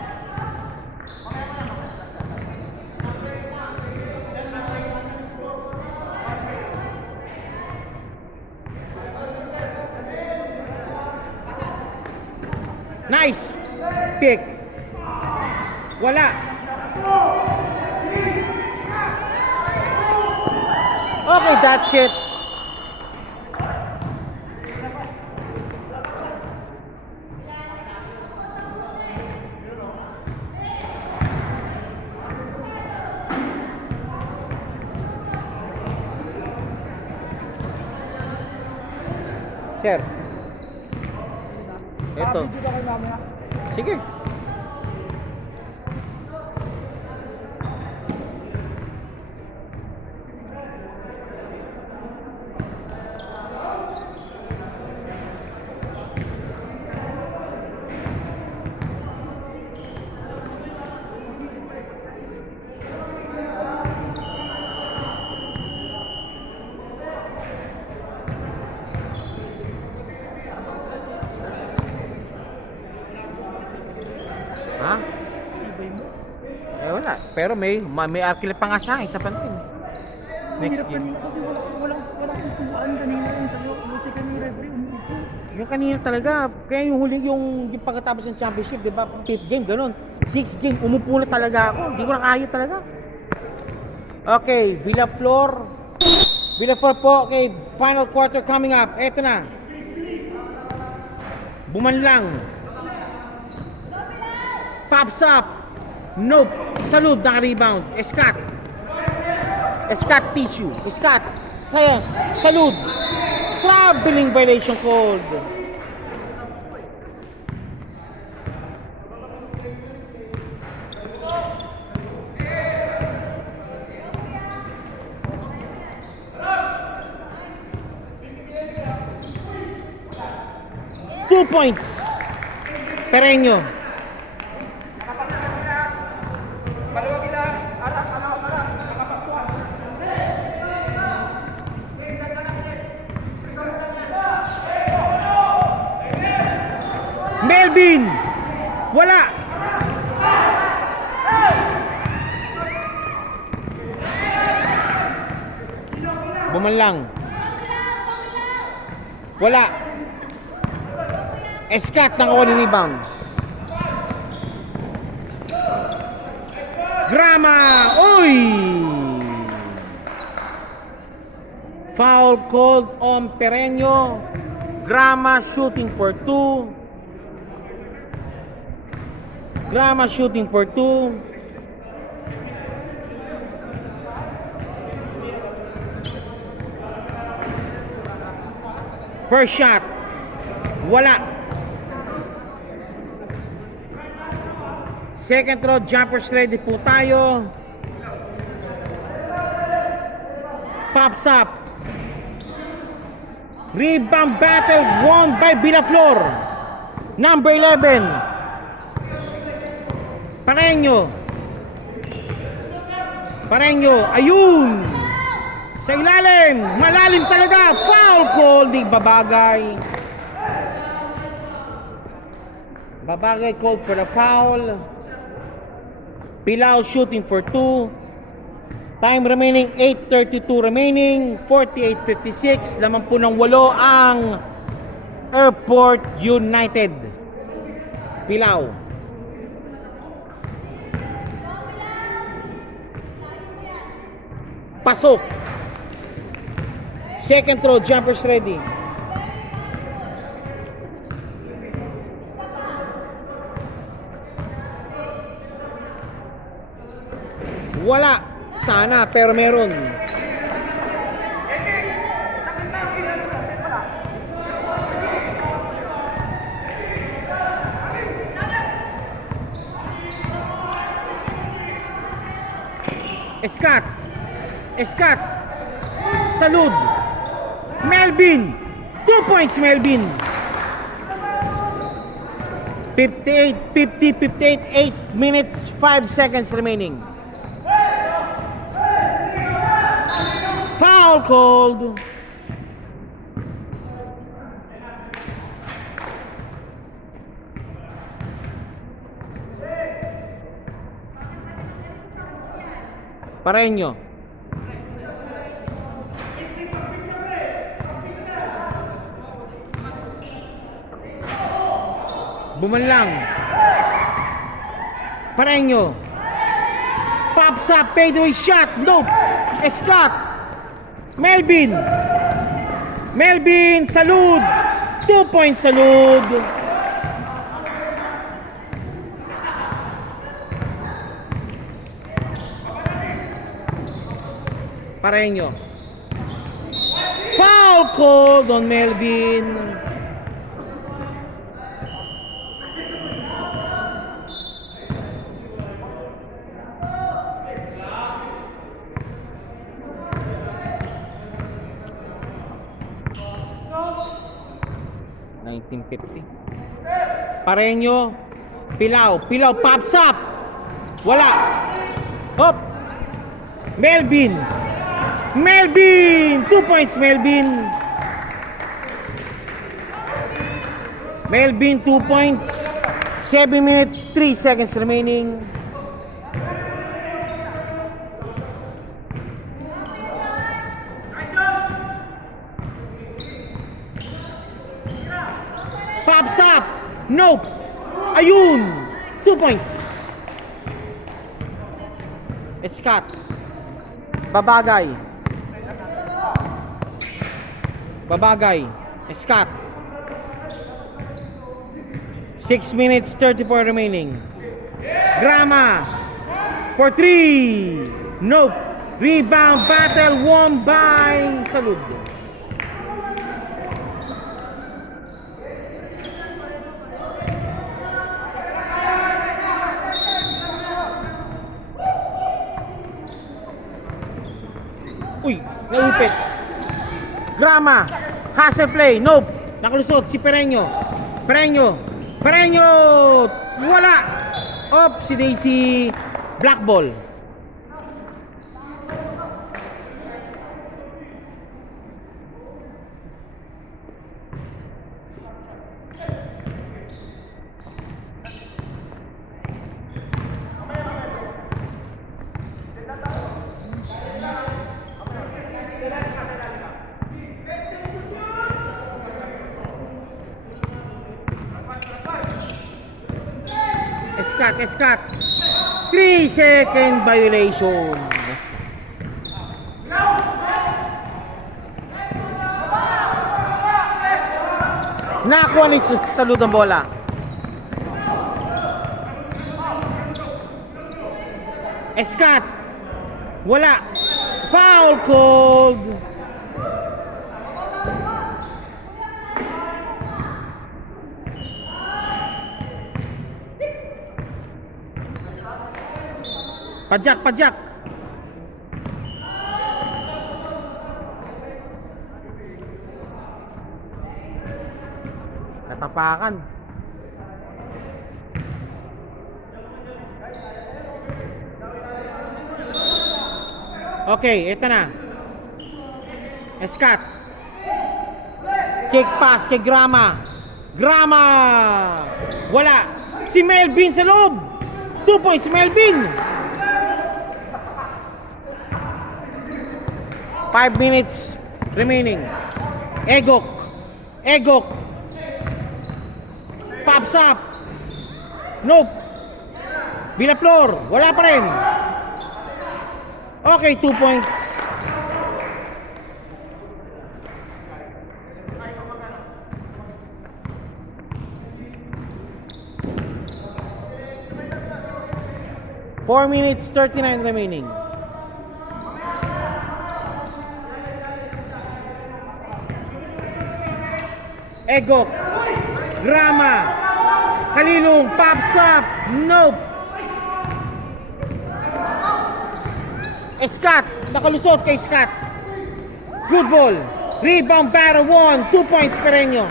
Nice! Pick! Wala! Okay, that's it. Sir. Ito. Sige. Ha? Eh wala. Pero may arkila pa nga sa akin sa pantin. Next game. Kasi walang kukuhaan kanina yung sa'yo. Buti kanina, pre. Yung kanina talaga, kaya yung huling yung pagkatapos ng championship, di ba? 5th game, ganun. 6th game, umupo na talaga ako. Hindi ko na kaya talaga. Okay, Villaflor po, okay, final quarter coming up. Eto na. Bumanlang. Pops up. Nope. Salud, naka-rebound. Escat. Escat tissue. Escat. Sayang. Salud. Traveling violation called. Two points. Pereño. Melvin! Wala! Bumanlang. Wala. Escat nakakuha ng rebound. Grama! Uy! Foul called on Pereño. Grama shooting for 2. Grama shooting for 2. First shot. Wala. Second throw, jumpers ready po tayo. Pops up. Rebound battle won by Villaflor. Number 11. Pareño. Pareño. Ayun. Sa ilalim. Malalim talaga. Foul call. Di babagay. Babagay called for the foul. Pilao shooting for 2. Time remaining 8:32 remaining. 48:56. Laman po ng 8 ang Airport United. Pilao. Pasok. Second throw, jumpers ready. Wala. Sana, pero meron. Escat. Escat. Salud. Melvin. 2 points, Melvin. 58, 8 minutes, 5 seconds remaining. Foul called. Pareño. Bumanlang. Pareño. Pops up, fadeaway shot. Nope. Scott. Melvin. Melvin, salud. 2 points salud. Pareño. Foul called on Melvin. Pareño, Pilaw, Pilaw pops up. Wala. Hop. Melvin. Melvin, 2 points Melvin. Melvin 2 points. 7 minutes 3 seconds remaining. Pops up. Nope. Ayun. 2 points. Scott. Babagay. Babagay. Scott. 6 minutes 34 remaining. Grama. For 3. Nope. Rebound battle won by Salud. Uy, naupit. Grama. Hustle play. Nope. Nakalusot si Pereño. Pereño. Pereño. Wala. Op, si Daisy. Black ball. Scott. 3-second violation. Nakuha ni Salud ang bola. Scott. Wala. Foul called. Pajak. Natapakan. Okay, ito na. Scott. Kick pass kay Grama. Grama. Wala. Si Melvin sa loob. 2 points si Melvin. 5 minutes remaining. Egok. Pops up. Nope. Villaflor. Wala pa rin. Okay, 2 points. Four minutes 39 remaining. Egok. Grama. Kalilong. Pops up. Nope. Scott. Nakalusot kay Scott. Good ball. Rebound battle 1. 2 points Pereño.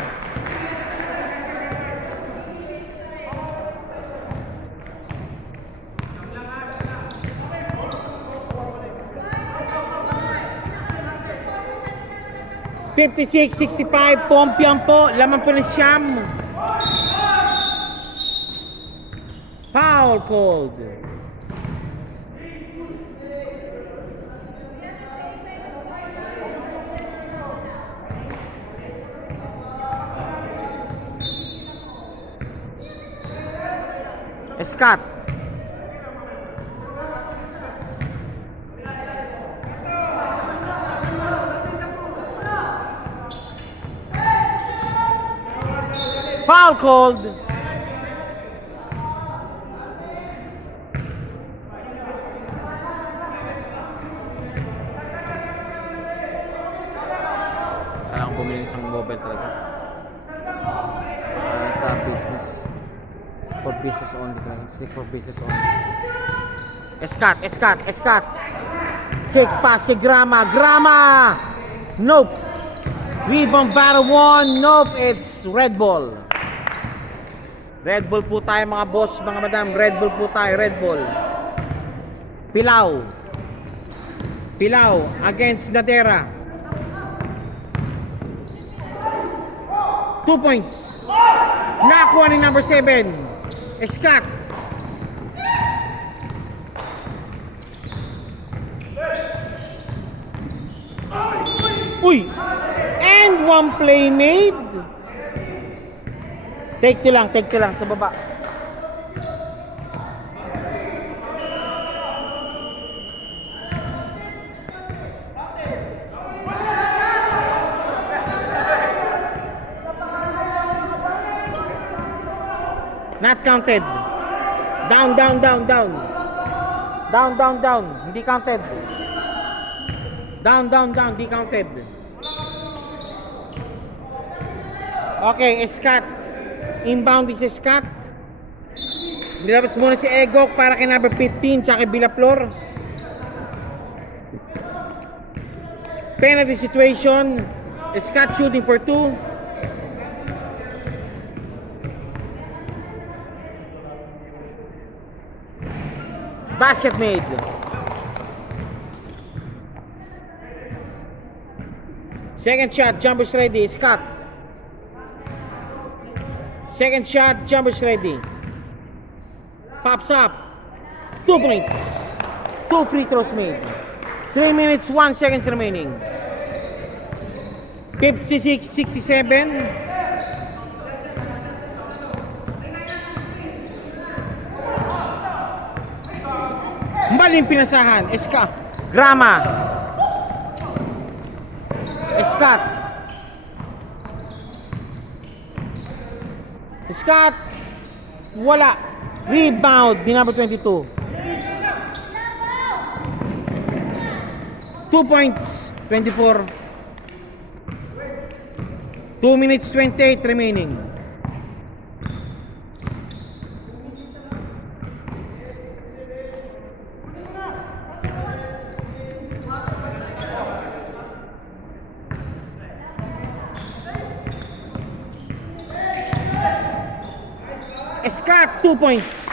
$56-65 Pompiang po. Laman po ng siyam. Foul called. Scott. Foul called. Kailangan bumili ng isang mobile talaga. Para sa business. For business only. Stick for business only. Escat. Kick pass kay Grama. Nope. Rebound battle 1. Nope. It's red ball. Red ball po tayo mga boss, mga madam. Red ball po tayo. Red ball. Pilaw against Nadera. 2 points. Nakuha ni number 7. Scott. Uy! And one play made. Take to lang sa baba. Not counted. Down. Hindi counted. Down. Hindi counted. Okay, Scott. Inbound din si Scott. Nilabas muna si Egok para kay number 15 tsaka kay Villaflor. Penalty situation. Scott shooting for 2. Basket made. Second shot, jumpers ready. Scott. Second shot, jumpers ready. Pops up. 2 points. 2 free throws made. 3 minutes, 1 seconds remaining. 56-67. Maling pinasahan. Grama. Scott. Wala. Rebound ni number 22. 2 points. 24. 2 minutes 28 remaining. Scott, 2 points.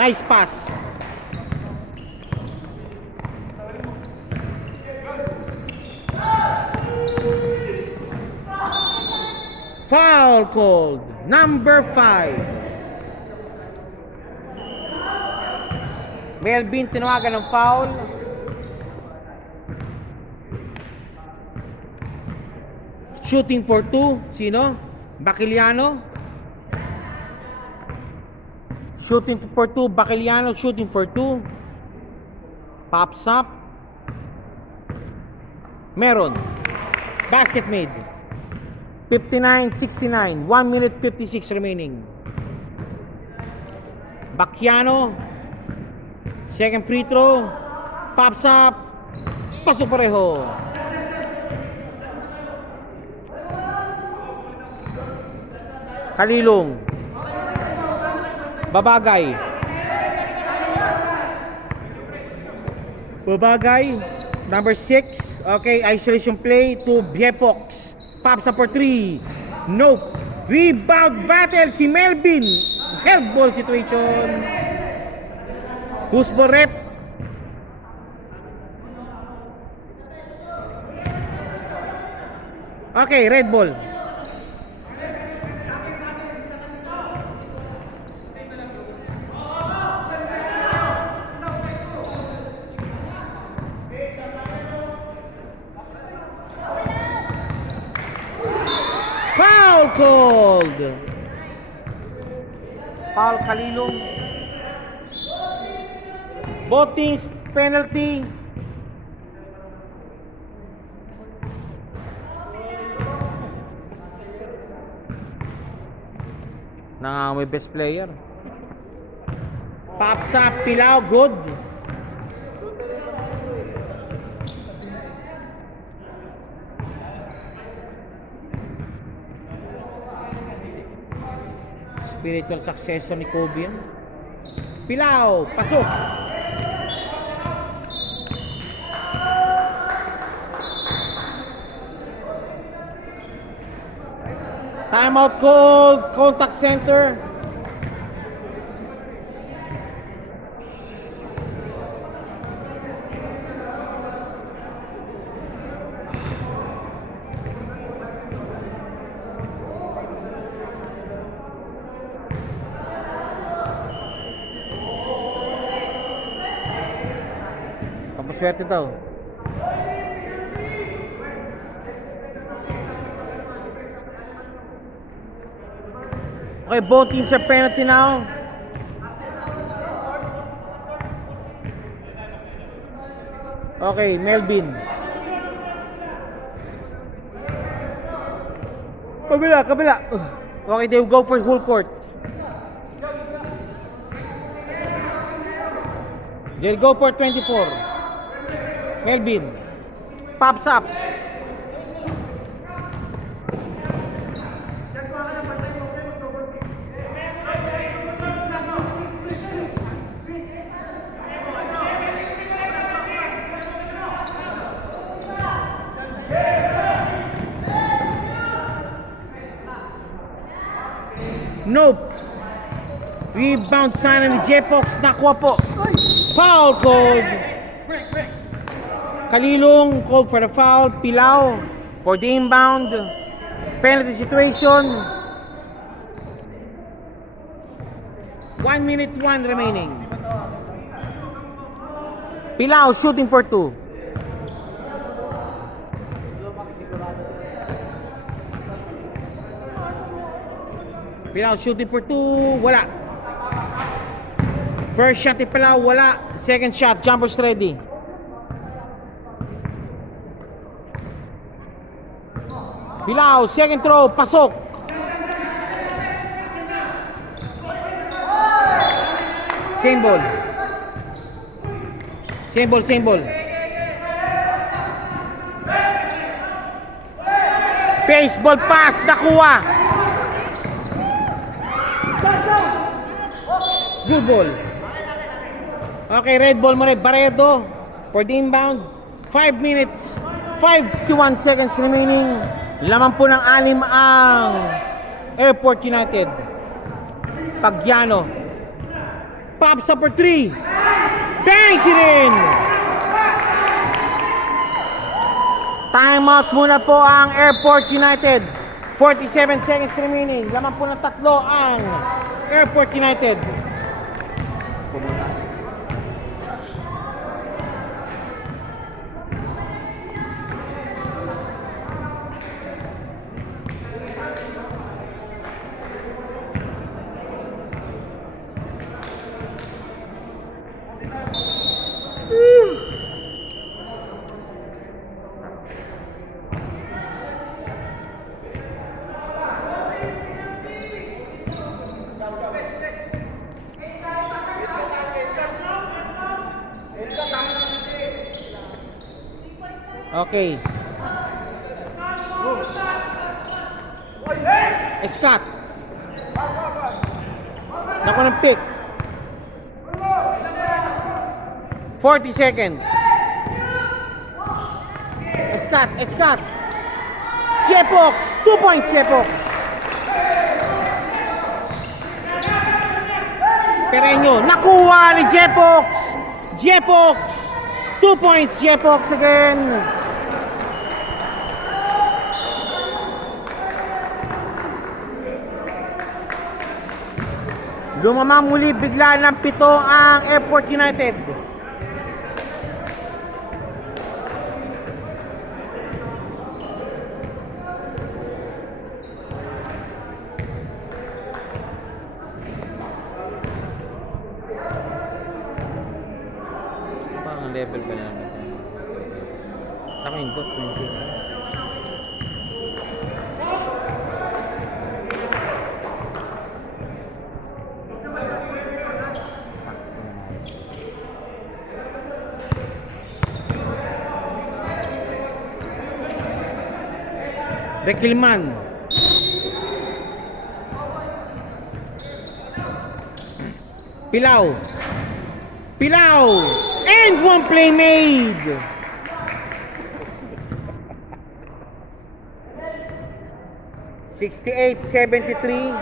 Nice pass. Foul called. Number 5. Melvin tinawagan ng foul. Shooting for 2. Sino? Bakiliano. Shooting for 2, Bakiliano shooting for 2. Pops up. Meron. Basket made. 59-69. 1 minute 56 remaining. Bakiano. Second free throw. Pops up. Pasok pareho. Kalilong. Babagay. Number 6. Okay, isolation play to Biepox. Pops up for 3. Nope. Rebound battle si Melvin. Help ball situation. Husbol rep. Okay, red ball. Foul called. Foul Kalilong. Both teams penalty. Nangangamoy best player. Pops up, Pilao, good. Spiritual successor ni Kobe yan. Pilao, pasok. Timeout called, contact center. Pampaswerte daw. Okay, both teams are penalty now. Okay, Melvin. Kabila. Okay, they will go for full court. They'll go for 24. Melvin. Pops up. Nope. Rebound sana ni Jepox. Nakuha po. Foul called. Kalilong called for the foul. Pilao for the inbound. Penalty situation. 1 minute 1 remaining. Pilao shooting for 2. Pilao shooting for 2. Wala. First shot ni Pilao. Wala. Second shot. Jumpers ready. Pilao. Second throw. Pasok. Same ball. Same ball. Baseball pass. Nakuha. Good ball. Okay, red ball muna. Barredo for the inbound. 5 minutes, 51 seconds remaining. Laman po ng 6 ang Airport United. Pagyano. Pops up for 3. Bangs it in! Timeout muna po ang Airport United. 47 seconds remaining. Laman po ng 3 ang Airport United. Okay. Scott. Naku ng pick. 40 seconds. Scott. Jepox. 2 points, Jepox. Pereño. Nakuha ni Jepox. 2 points, Jepox again. Lumamang muli bigla ng 7 ang Airport United. level pa na naman. Naka-input, 20. Rekilman. Pilaw. Pilaw. And one play made. $68-73.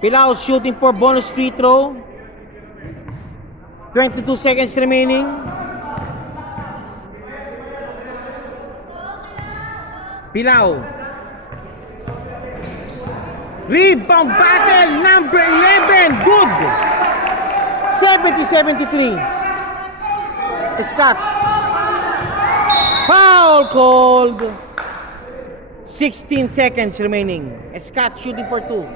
Pilaw shooting for bonus free throw. 22 seconds remaining. Pilaw. Rebound battle number 11. Good. 70-73. Scott. Foul called. 16 seconds remaining. Scott shooting for 2.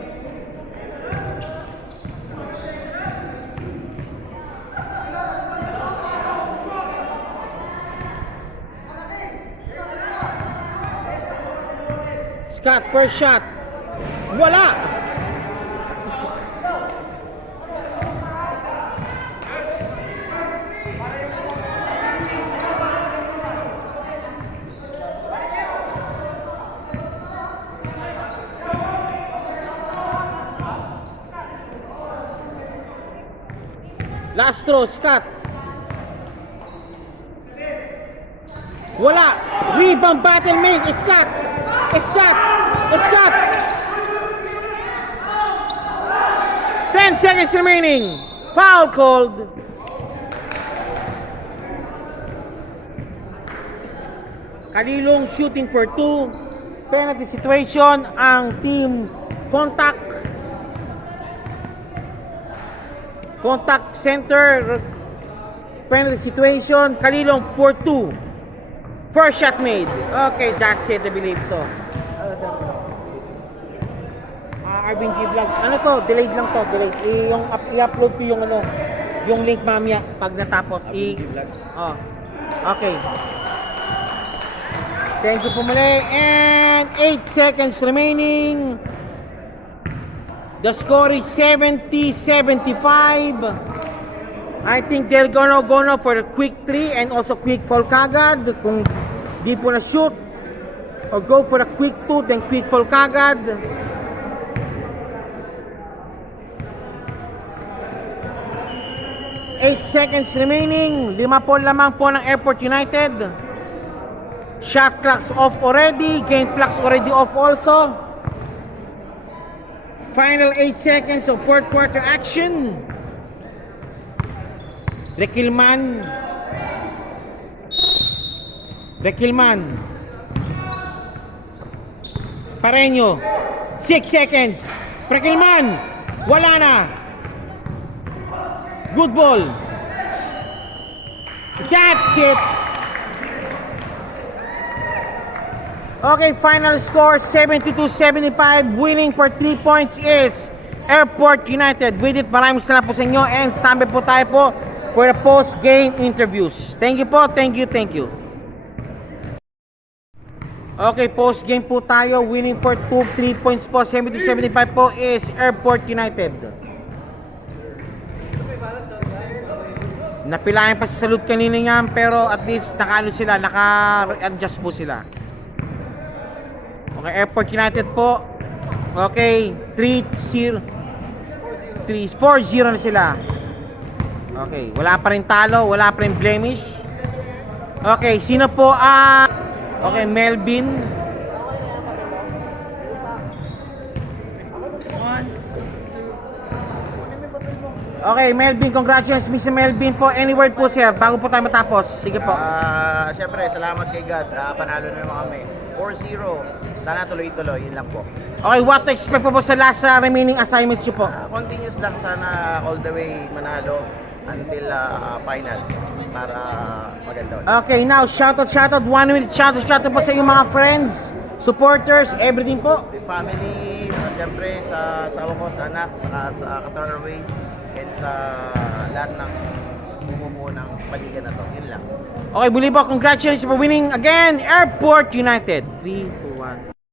Scott, first shot. Wala! Last throw, Scott. Wala! Rebound battle made. Scott! Scott! Scott! 10 seconds remaining. Foul called. Kalilong shooting for 2. Penalty situation ang team contact. Contact center. Penalty situation. Kalilong for 2. First shot made. Okay, that's it, I believe so. Arvin G Vlogs. Ano to? Delayed lang to. Delayed. I-upload ko yung ano, yung link mamaya pag natapos. Arvin G Vlogs. Oh. Okay. Thank you po muli. And 8 seconds remaining. The score is 70-75. I think they're gonna for a quick 3 and also quick foul kagad. Kung di po na shoot. Or go for a quick 2 then quick foul kagad. 8 seconds remaining. 5 lamang po ng Airport United. Shot clocks off already. Game clocks already off also. Final 8 seconds of fourth quarter action. Rekilman. Rekilman. Pareño. 6 seconds. Rekilman. Wala na. Good ball. That's it. Okay, final score 72-75. Winning for 3 points is Airport United. With it, maraming salamat po sa inyo and standby po tayo po for the post-game interviews. Thank you po, thank you, thank you. Okay, post-game po tayo. Winning for 3 points po, 70-75 po is Airport United. Napilayan pa sa salute kanina yan, pero at least naka-ano sila, naka-adjust po sila. Okay, Airport United po. Okay, 4-0 na sila. Okay, wala pa rin talo, wala pa rin blemish. Okay, sino po ang okay, Melvin. Okay, Melvin, congratulations Mr. Melvin po. Any word po sir, bago po tayo matapos. Sige po. Siyempre, salamat kay God. Panalo na naman kami. 4-0. Sana tuloy-tuloy. Yun lang po. Okay, what to expect po sa last remaining assignments nyo po? Continuous lang. Sana all the way manalo until finals. Para maganda ulit. Okay, now shoutout, 1 minute shoutout po sa iyong mga friends. supporters, everything po. With family, siyempre sa asawa ko, sa anak, sa Qatar Airways, and sa lahat ng bumubuo ng paligan na to. Yun lang. Okay, muli po, congratulations for winning again, Airport United. 3,